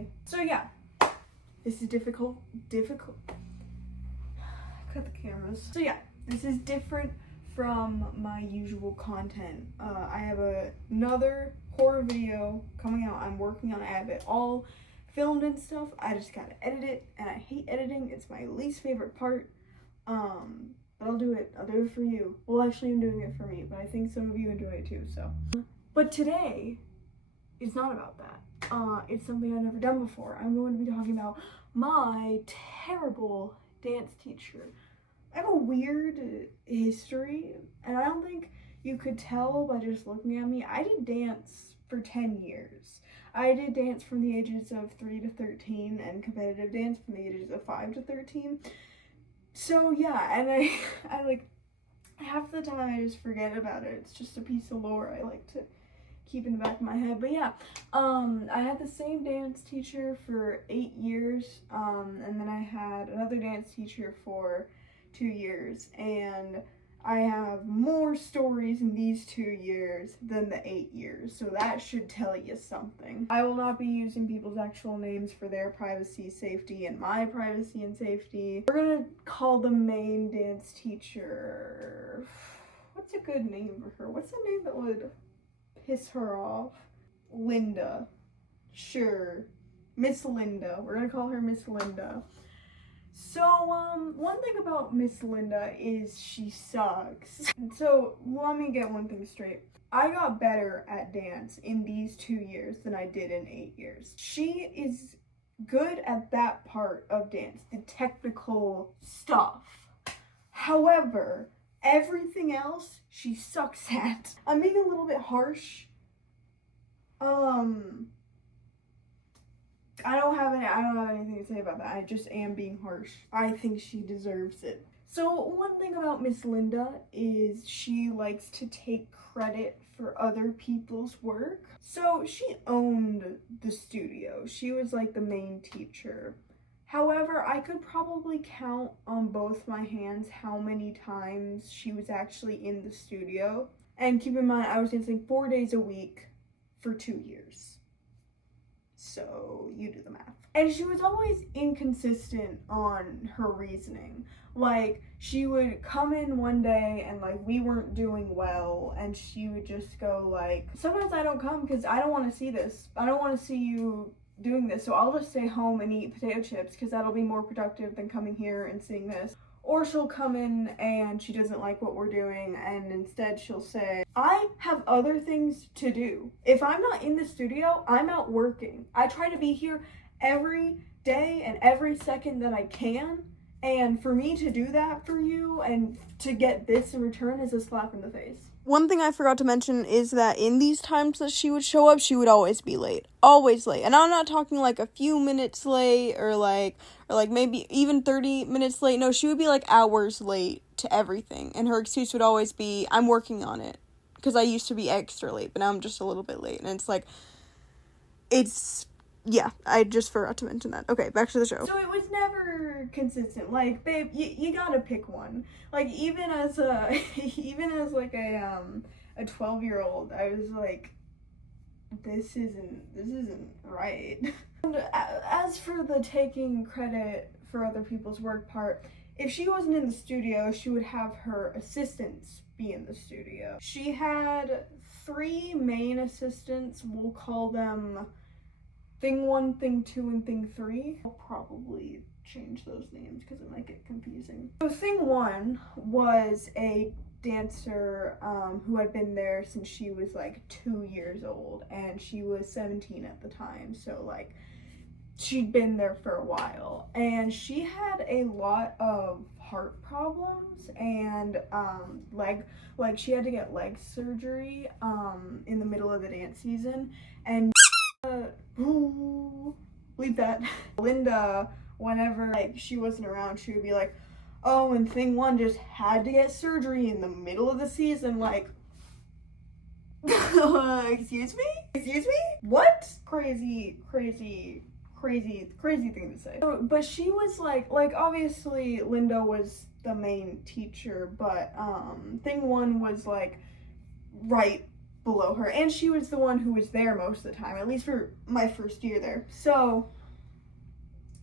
Okay. So yeah, this is difficult. Cut the cameras. So yeah, this is different from my usual content. I have another horror video coming out. I'm working on it. I have it all filmed and stuff. I just gotta edit it, and I hate editing. It's my least favorite part. But I'll do it for you. Well, actually I'm doing it for me, but I think some of you enjoy it too, so. But today is not about that. It's something I've never done before. I'm going to be talking about my terrible dance teacher. I have a weird history, and I don't think you could tell by just looking at me. I did dance for 10 years. I did dance from the ages of 3 to 13 and competitive dance from the ages of 5 to 13. So yeah, and I like, half the time I just forget about it. It's just a piece of lore I like to keep in the back of my head. But yeah, I had the same dance teacher for 8 years, and then I had another dance teacher for 2 years, and I have more stories in these 2 years than the 8 years, so that should tell you something. I will not be using people's actual names for their privacy, safety, and my privacy and safety. We're gonna call the main dance teacher, what's a good name for her? What's a name that would piss her off? Linda. Sure. Miss Linda. We're gonna call her Miss Linda. So, one thing about Miss Linda is she sucks. So, let me get one thing straight. I got better at dance in these 2 years than I did in 8 years. She is good at that part of dance, the technical stuff. However, everything else she sucks at. I'm being a little bit harsh. I don't have anything to say about that. I just am being harsh. I think she deserves it. So one thing about Miss Linda is she likes to take credit for other people's work. So she owned the studio. She was like the main teacher. However, I could probably count on both my hands how many times she was actually in the studio. And keep in mind, I was dancing 4 days a week for 2 years. So you do the math. And she was always inconsistent on her reasoning. Like, she would come in one day and like we weren't doing well, and she would just go like, sometimes I don't come because I don't want to see this. I don't want to see you doing this, so I'll just stay home and eat potato chips because that'll be more productive than coming here and seeing this. Or she'll come in and she doesn't like what we're doing, and instead she'll say, I have other things to do. If I'm not in the studio, I'm out working. I try to be here every day and every second that I can, and for me to do that for you and to get this in return is a slap in the face. One thing I forgot to mention is that in these times that she would show up, she would always be late. Always late. And I'm not talking like a few minutes late or like maybe even 30 minutes late. No, she would be like hours late to everything. And her excuse would always be, I'm working on it. Because I used to be extra late, but now I'm just a little bit late. And it's like, yeah, I just forgot to mention that. Okay, back to the show. So it was never consistent. Like, babe, you gotta pick one. Like, even as like a 12-year-old, I was like, this isn't right. And as for the taking credit for other people's work part, if she wasn't in the studio, she would have her assistants be in the studio. She had 3 main assistants. We'll call them Thing 1, Thing 2, and Thing 3. I'll probably change those names because it might get confusing. So Thing 1 was a dancer who had been there since she was like 2 years old, and she was 17 at the time, so like she'd been there for a while, and she had a lot of heart problems and she had to get leg surgery in the middle of the dance season, and leave that. Linda, whenever like she wasn't around, she would be like, oh, and Thing 1 just had to get surgery in the middle of the season, like, excuse me? What? Crazy thing to say. But she was like obviously Linda was the main teacher, but Thing 1 was like right below her, and she was the one who was there most of the time, at least for my first year there. So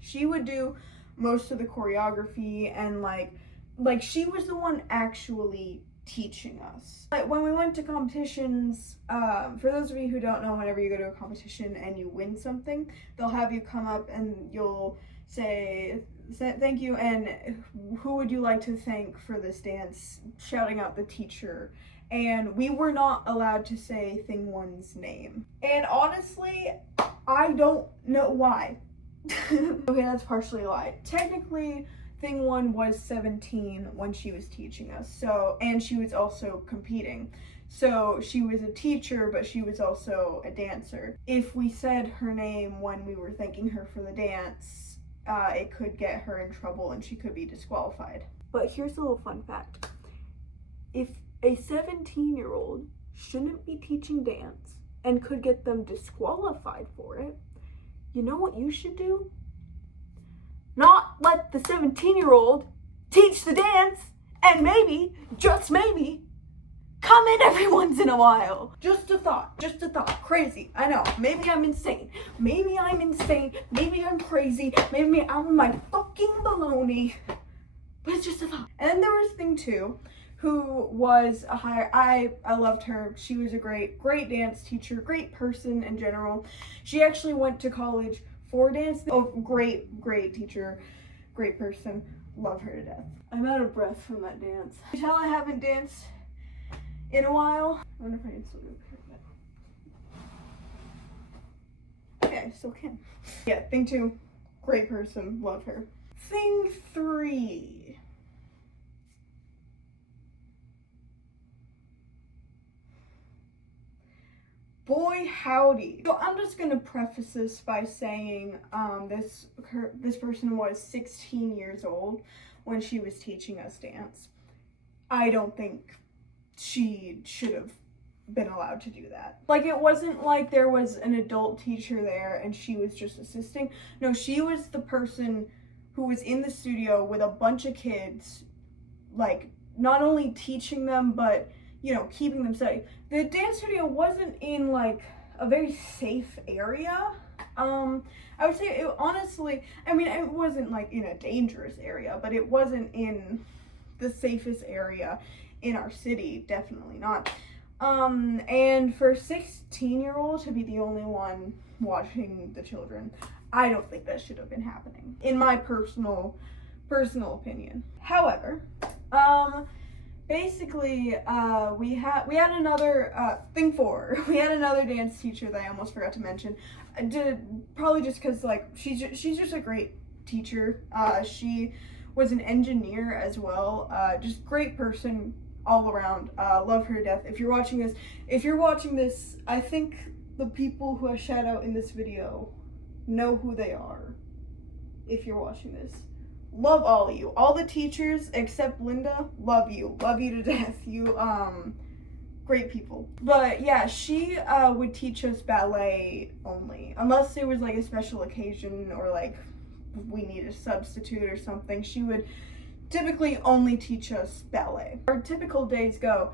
she would do most of the choreography, and like she was the one actually teaching us. But when we went to competitions, for those of you who don't know, whenever you go to a competition and you win something, they'll have you come up and you'll say thank you, and who would you like to thank for this dance, shouting out the teacher. And we were not allowed to say Thing One's name, and honestly I don't know why. Okay, that's partially a lie. Technically Thing One was 17 when she was teaching us, so, and she was also competing. So she was a teacher, but she was also a dancer. If we said her name when we were thanking her for the dance, it could get her in trouble and she could be disqualified. But here's a little fun fact. If a 17-year-old shouldn't be teaching dance and could get them disqualified for it, you know what you should do? Not let the 17-year-old teach the dance and maybe, just maybe, come in every once in a while. Just a thought. Crazy. I know. Maybe I'm insane. Maybe I'm crazy. Maybe I'm on my fucking baloney. But it's just a thought. And then there was Thing Two, who was a higher, I loved her. She was a great dance teacher, great person in general. She actually went to college for dance. Oh, great teacher, great person. Love her to death. I'm out of breath from that dance. You tell I haven't danced in a while. I wonder if I can still do it. Okay, I still can. Yeah, Thing Two, great person, love her. Thing Three. Boy howdy. So I'm just gonna preface this by saying this person was 16 years old when she was teaching us dance. I don't think she should have been allowed to do that. Like, it wasn't like there was an adult teacher there and she was just assisting. No, she was the person who was in the studio with a bunch of kids, like, not only teaching them, but, you know, keeping them safe. The dance studio wasn't in, like, a very safe area. I would say, it, honestly, I mean, it wasn't, like, in a dangerous area, but it wasn't in the safest area in our city, definitely not. And for a 16-year-old to be the only one watching the children, I don't think that should have been happening, in my personal opinion. However, basically, we had another, Thing Four, we had another dance teacher that I almost forgot to mention. Probably just because, like, she's just a great teacher. She was an engineer as well. Just great person all around. Love her to death. If you're watching this, I think the people who I shout out in this video know who they are. If you're watching this, love all of you. All the teachers except Linda, love you to death. You, great people. But yeah, she would teach us ballet only, unless it was like a special occasion or like we need a substitute or something. She would typically only teach us ballet. Our typical days go,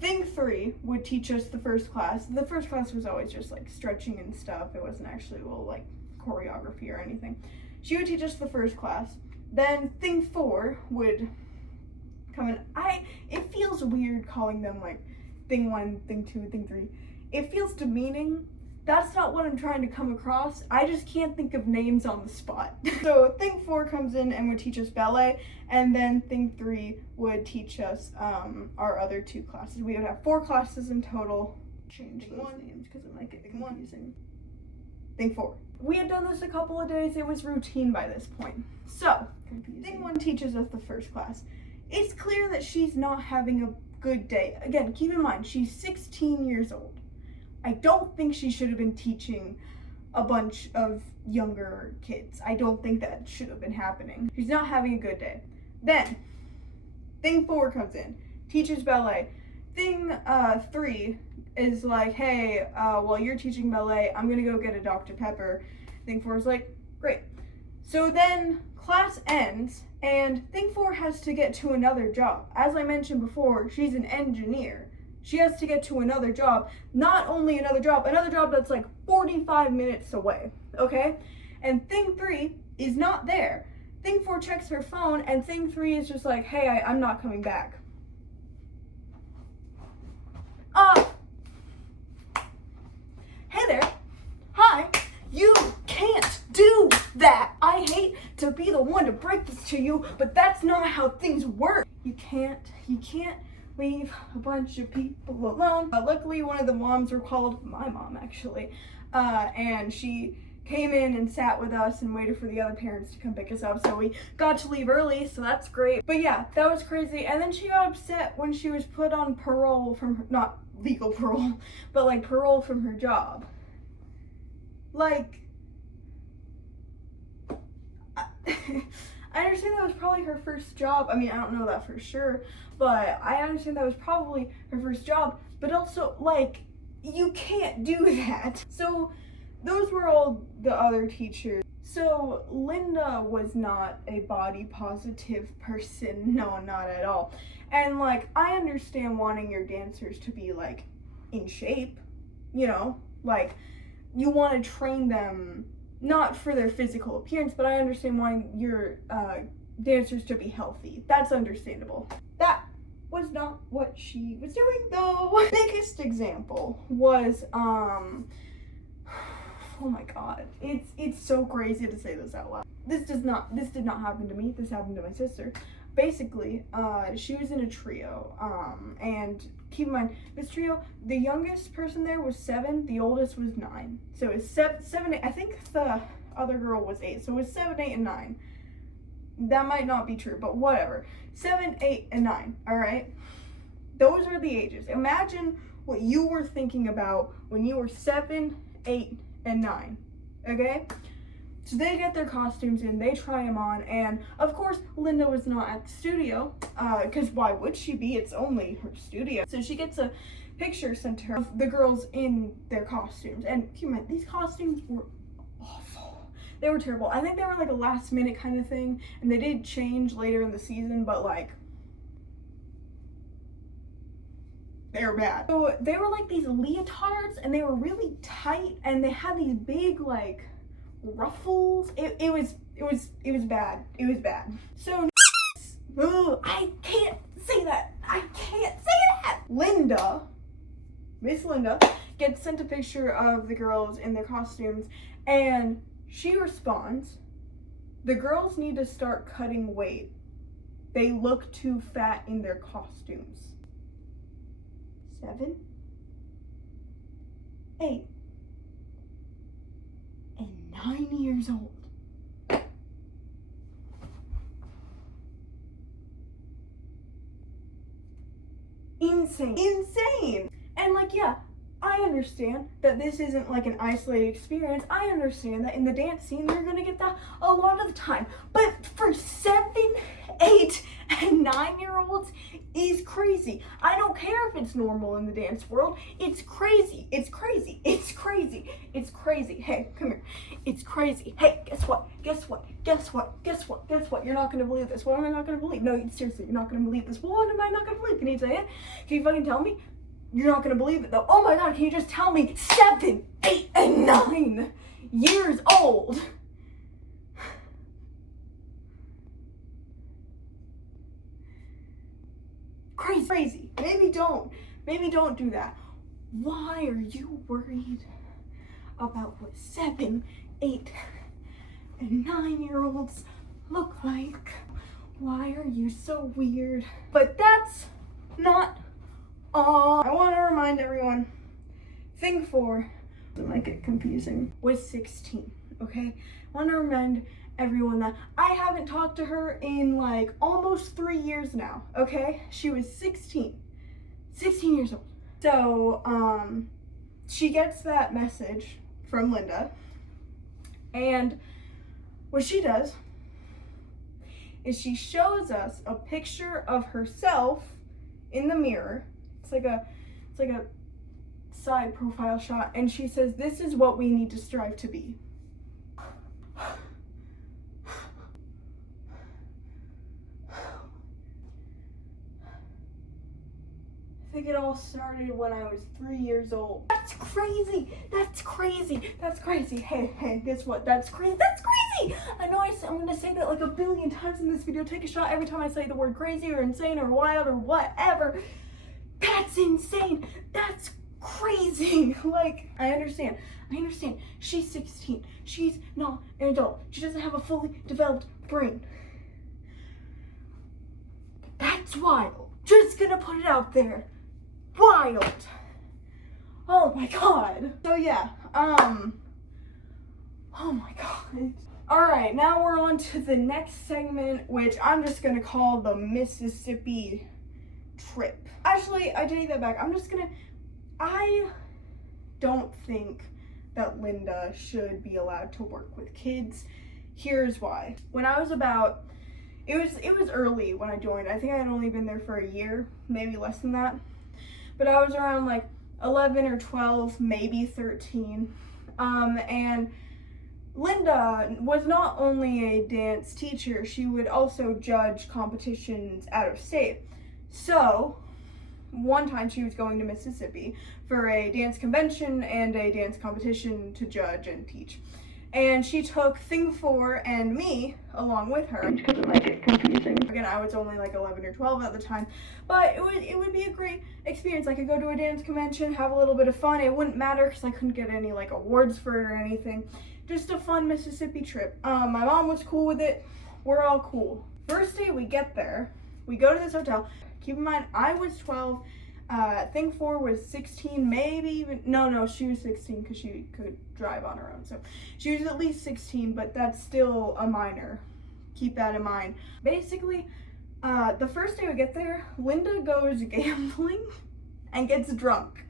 Thing Three would teach us the first class. The first class was always just like stretching and stuff. It wasn't actually like choreography or anything. She would teach us the first class. Then Thing Four would come in. It feels weird calling them like Thing One, Thing Two, Thing Three. It feels demeaning. That's not what I'm trying to come across. I just can't think of names on the spot. So Thing Four comes in and would teach us ballet, and then Thing Three would teach us our other two classes. We would have 4 classes in total. Change those names because it might get confusing. Thing Four. We had done this a couple of days. It was routine by this point. So, Thing One teaches us the first class. It's clear that she's not having a good day. Again, keep in mind, she's 16 years old. I don't think she should have been teaching a bunch of younger kids. I don't think that should have been happening. She's not having a good day. Then, Thing Four comes in, teaches ballet. Thing Three is like, hey, while you're teaching ballet, I'm gonna go get a Dr. Pepper. Thing Four is like, great. So then class ends, and Thing Four has to get to another job. As I mentioned before, she's an engineer. She has to get to another job. Not only another job that's like 45 minutes away, okay? And thing 3 is not there. Thing 4 checks her phone, and thing 3 is just like, hey, I'm not coming back. Hey there. Hi. You can't do that. I hate to be the one to break this to you, but that's not how things work. You can't leave a bunch of people alone. Luckily, one of the moms were called, my mom actually, and she came in and sat with us and waited for the other parents to come pick us up, so we got to leave early, so that's great. But yeah, that was crazy. And then she got upset when she was put on parole from her, not legal parole, but like parole from her job. Like, I understand that was probably her first job. I mean, I don't know that for sure, but I understand that was probably her first job, but also, like, you can't do that. So those were all the other teachers. So Linda was not a body positive person. No, not at all. And like, I understand wanting your dancers to be like in shape, you know, like you want to train them not for their physical appearance, but I understand wanting your dancers to be healthy. That's understandable. That was not what she was doing though. Biggest example was oh my god, it's so crazy to say this out loud. This did not happen to me. This happened to my sister. Basically, she was in a trio, and keep in mind, this trio, the youngest person there was 7, the oldest was 9. So it's 7, 8, I think the other girl was 8, so it was 7, 8, and 9. That might not be true, but whatever. 7, 8, and 9, alright? Those are the ages. Imagine what you were thinking about when you were 7, 8, and 9, okay? So they get their costumes in, they try them on, and of course Linda was not at the studio, because why would she be? It's only her studio. So she gets a picture sent to her of the girls in their costumes, and keep in mind, these costumes were awful. They were terrible. I think they were like a last minute kind of thing, and they did change later in the season, but like, they were bad. So they were like these leotards, and they were really tight, and they had these big like ruffles. It was bad. It was bad. So I can't say that. I can't say that. Miss Linda gets sent a picture of the girls in their costumes, and she responds, "The girls need to start cutting weight. They look too fat in their costumes." 7, 8, and 9 years old. Insane. And like, yeah, I understand that this isn't like an isolated experience. I understand that in the dance scene you're gonna get that a lot of the time. But for 7, 8, and 9-year-olds is crazy. I don't care if it's normal in the dance world. It's crazy. It's crazy. It's crazy. It's crazy. Hey, come here. It's crazy. Hey, guess what? Guess what? Guess what? Guess what? Guess what? You're not gonna believe this. What am I not gonna believe? No, seriously, you're not gonna believe this. What am I not gonna believe? Can you say it? Can you fucking tell me? You're not gonna believe it though. Oh my god, can you just tell me 7, 8, and 9 years old? Crazy. Maybe don't do that. Why are you worried about what 7, 8, and 9-year-olds look like? Why are you so weird? But that's not all. I want to remind everyone, thing 4, it might get confusing, was 16, okay? I want to remind everyone that I haven't talked to her in like almost 3 years now, okay? She was 16 years old. So, she gets that message from Linda, and what she does is she shows us a picture of herself in the mirror. It's like a side profile shot, and she says, "This is what we need to strive to be." I think it all started when I was 3 years old. That's crazy. That's crazy. That's crazy. Hey, guess what? That's crazy. That's crazy. I know I'm going to say that like a billion times in this video. Take a shot every time I say the word crazy or insane or wild or whatever. That's insane. That's crazy. Like, I understand. She's 16. She's not an adult. She doesn't have a fully developed brain. That's wild. Just gonna put it out there. Wild. Oh my god. So yeah, oh my god. Alright, now we're on to the next segment, which I'm just gonna call the Mississippi trip. Actually, I take that back. I don't think that Linda should be allowed to work with kids. Here's why. When I was about, it was early when I joined. I think I had only been there for a year, maybe less than that. But I was around like 11 or 12, maybe 13. And Linda was not only a dance teacher, she would also judge competitions out of state. So, one time she was going to Mississippi for a dance convention and a dance competition to judge and teach. And she took Thing 4 and me along with her. Because it might get confusing. Again, I was only like 11 or 12 at the time. But it would be a great experience. I could go to a dance convention, have a little bit of fun. It wouldn't matter because I couldn't get any like awards for it or anything. Just a fun Mississippi trip. My mom was cool with it. We're all cool. First day we get there, we go to this hotel. Keep in mind, I was 12. Thing 4 was 16, maybe even, no, she was 16 because she could drive on her own. So she was at least 16, but that's still a minor. Keep that in mind. Basically, the first day we get there, Linda goes gambling and gets drunk.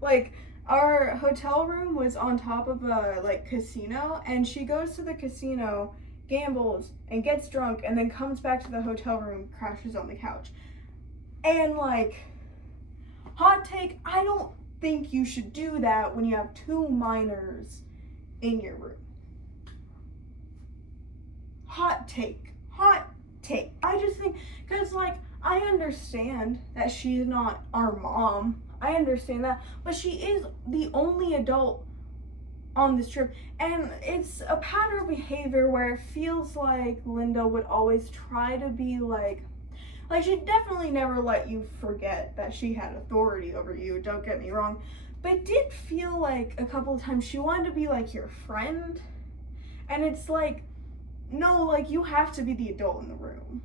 Like, our hotel room was on top of a, like, casino, and she goes to the casino, gambles, and gets drunk, and then comes back to the hotel room, crashes on the couch. And, like, hot take, I don't think you should do that when you have 2 minors in your room. Hot take. I just think, because, like, I understand that she's not our mom. I understand that. But she is the only adult on this trip. And it's a pattern of behavior where it feels like Linda would always try to be, like, she definitely never let you forget that she had authority over you, don't get me wrong. But it did feel like a couple of times she wanted to be, like, your friend. And it's like, no, like, you have to be the adult in the room.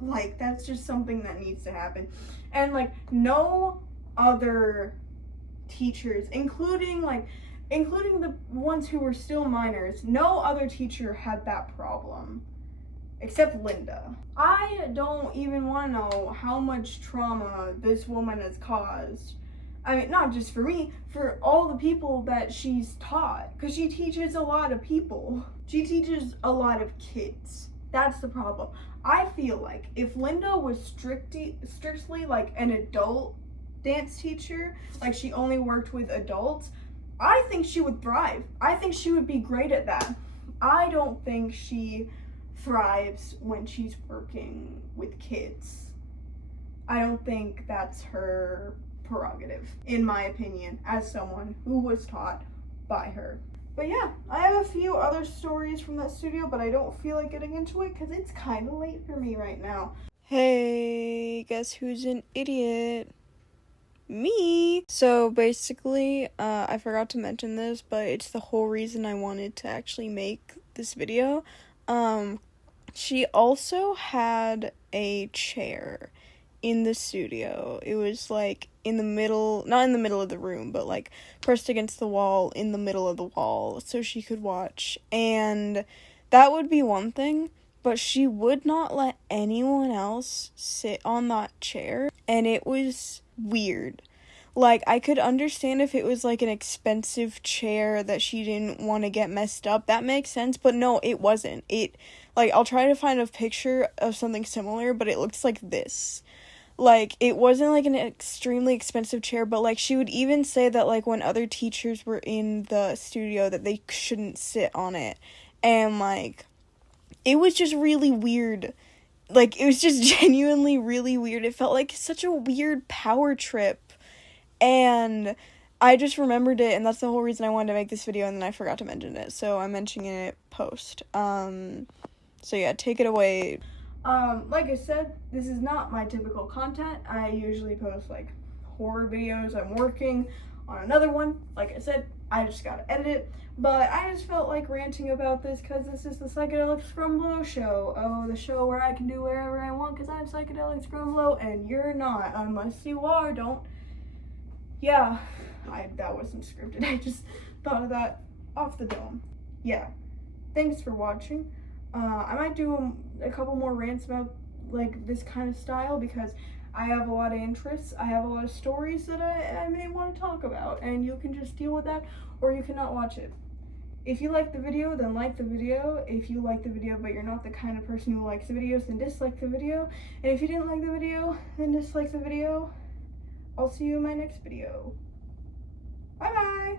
Like, that's just something that needs to happen. And, like, no other teachers, including the ones who were still minors, no other teacher had that problem. Except Linda. I don't even want to know how much trauma this woman has caused. I mean, not just for me, for all the people that she's taught. Because she teaches a lot of people. She teaches a lot of kids. That's the problem. I feel like if Linda was strictly like an adult dance teacher, like she only worked with adults, I think she would thrive. I think she would be great at that. I don't think she thrives when she's working with kids. I don't think that's her prerogative, in my opinion, as someone who was taught by her. But yeah, I have a few other stories from that studio, but I don't feel like getting into it because it's kind of late for me right now. Hey, guess who's an idiot? Me! So basically, I forgot to mention this, but it's the whole reason I wanted to actually make this video. She also had a chair in the studio. It was like in the middle, not in the middle of the room, but like pressed against the wall in the middle of the wall so she could watch. And that would be one thing, but she would not let anyone else sit on that chair. And it was weird. Like, I could understand if it was, like, an expensive chair that she didn't want to get messed up. That makes sense, but no, it wasn't. Like, I'll try to find a picture of something similar, but it looks like this. Like, it wasn't, like, an extremely expensive chair, but, like, she would even say that, like, when other teachers were in the studio that they shouldn't sit on it. And, like, it was just really weird. like, it was just genuinely really weird. It felt like such a weird power trip, and I just remembered it, and that's the whole reason I wanted to make this video, and then I forgot to mention it, so I'm mentioning it post. So yeah, take it away. Like I said, this is not my typical content. I usually post, like, horror videos. I'm working on another one. Like I said, I just gotta edit it. But I just felt like ranting about this because this is the Psychedelic Scrumblow show. Oh, the show where I can do whatever I want because I'm Psychedelic Scrumblow and you're not. Unless you are, don't. Yeah, that wasn't scripted. I just thought of that off the dome. Yeah, thanks for watching. I might do a couple more rants about, like, this kind of style because I have a lot of interests. I have a lot of stories that I may want to talk about, and you can just deal with that, or you cannot watch it. If you like the video, then like the video. If you like the video but you're not the kind of person who likes the videos, then dislike the video. And if you didn't like the video, then dislike the video. I'll see you in my next video. Bye bye!